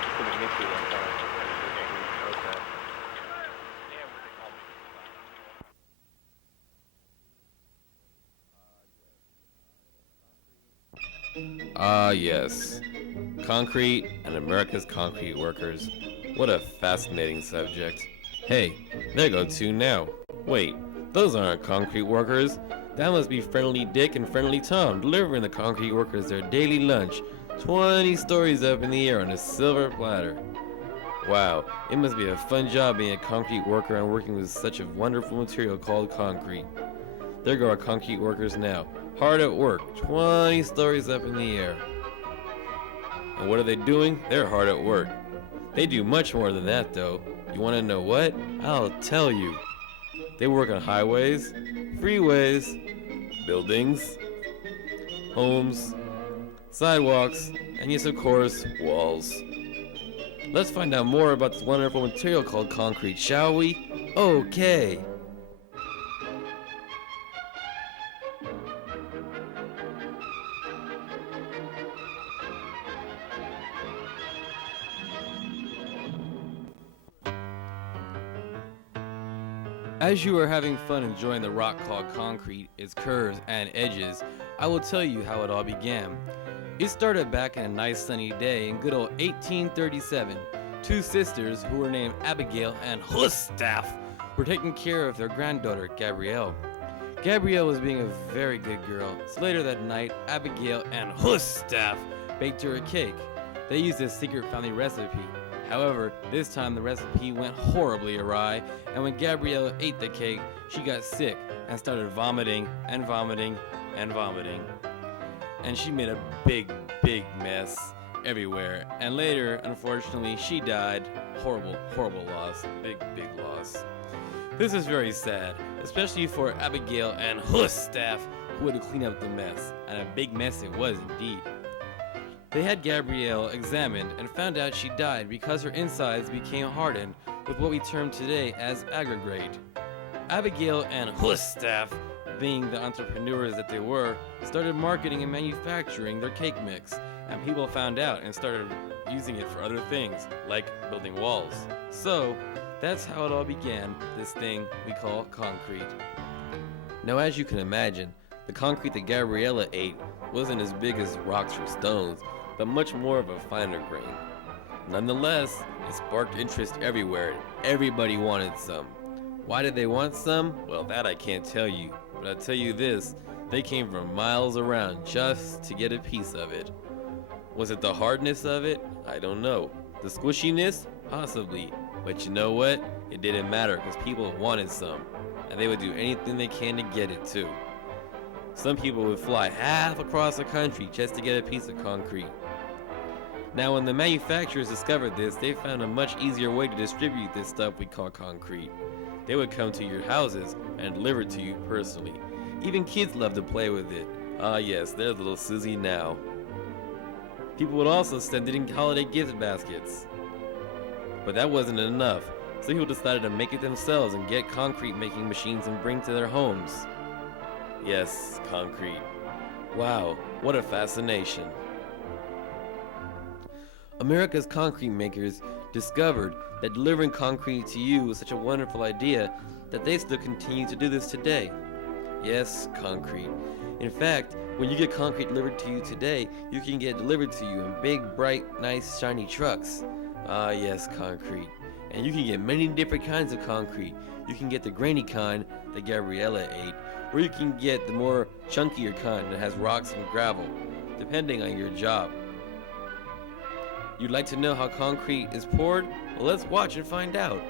tutto movimento in realtà. Ok. Ah, yes. Concrete and America's concrete workers. What a fascinating subject. Hey, there go two now. Wait, those aren't concrete workers. That must be Friendly Dick and Friendly Tom delivering the concrete workers their daily lunch, 20 stories up in the air on a silver platter. Wow, it must be a fun job being a concrete worker and working with such a wonderful material called concrete. There go our concrete workers now, hard at work, 20 stories up in the air. And what are they doing? They're hard at work. They do much more than that, though. You want to know what? I'll tell you. They work on highways, freeways, buildings, homes, sidewalks, and yes, of course, walls. Let's find out more about this wonderful material called concrete, shall we? Okay. As you are having fun enjoying the rock called concrete, its curves and edges, I will tell you how it all began. It started back in a nice sunny day in good old 1837. Two sisters, who were named Abigail and Hustaff, were taking care of their granddaughter, Gabrielle. Gabrielle was being a very good girl, so later that night, Abigail and Hustaff baked her a cake. They used a secret family recipe. However, this time the recipe went horribly awry, and when Gabrielle ate the cake, she got sick and started vomiting and vomiting and vomiting. And she made a big mess everywhere. And later, unfortunately, she died. Horrible loss. Big loss. This is very sad, especially for Abigail and Hustaff, who had to clean up the mess. And a big mess it was indeed. They had Gabrielle examined and found out she died because her insides became hardened with what we term today as aggregate. Abigail and Hustaff, being the entrepreneurs that they were, started marketing and manufacturing their cake mix, and people found out and started using it for other things, like building walls. So, that's how it all began, this thing we call concrete. Now, as you can imagine, the concrete that Gabriella ate wasn't as big as rocks or stones, but much more of a finer grain. Nonetheless, it sparked interest everywhere, and everybody wanted some. Why did they want some? Well, that I can't tell you, but I'll tell you this, they came from miles around just to get a piece of it. Was it the hardness of it? I don't know. The squishiness? Possibly. But you know what? It didn't matter because people wanted some, and they would do anything they can to get it too. Some people would fly half across the country just to get a piece of concrete. Now, when the manufacturers discovered this, they found a much easier way to distribute this stuff we call concrete. They would come to your houses and deliver it to you personally. Even kids love to play with it. Ah yes, there's little Susie now. People would also send it in holiday gift baskets. But that wasn't enough, so people decided to make it themselves and get concrete making machines and bring to their homes. Yes, concrete. Wow, what a fascination. America's concrete makers discovered that delivering concrete to you was such a wonderful idea that they still continue to do this today. Yes, concrete. In fact, when you get concrete delivered to you today, you can get it delivered to you in big, bright, nice, shiny trucks. Ah, yes, concrete. And you can get many different kinds of concrete. You can get the grainy kind that Gabriella ate, or you can get the more chunkier kind that has rocks and gravel, depending on your job. You'd like to know how concrete is poured? Well, let's watch and find out.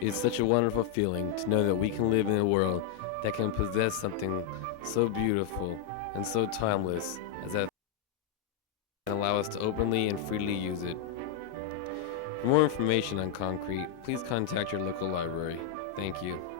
It's such a wonderful feeling to know that we can live in a world that can possess something so beautiful and so timeless as that and allow us to openly and freely use it. For more information on concrete, please contact your local library. Thank you.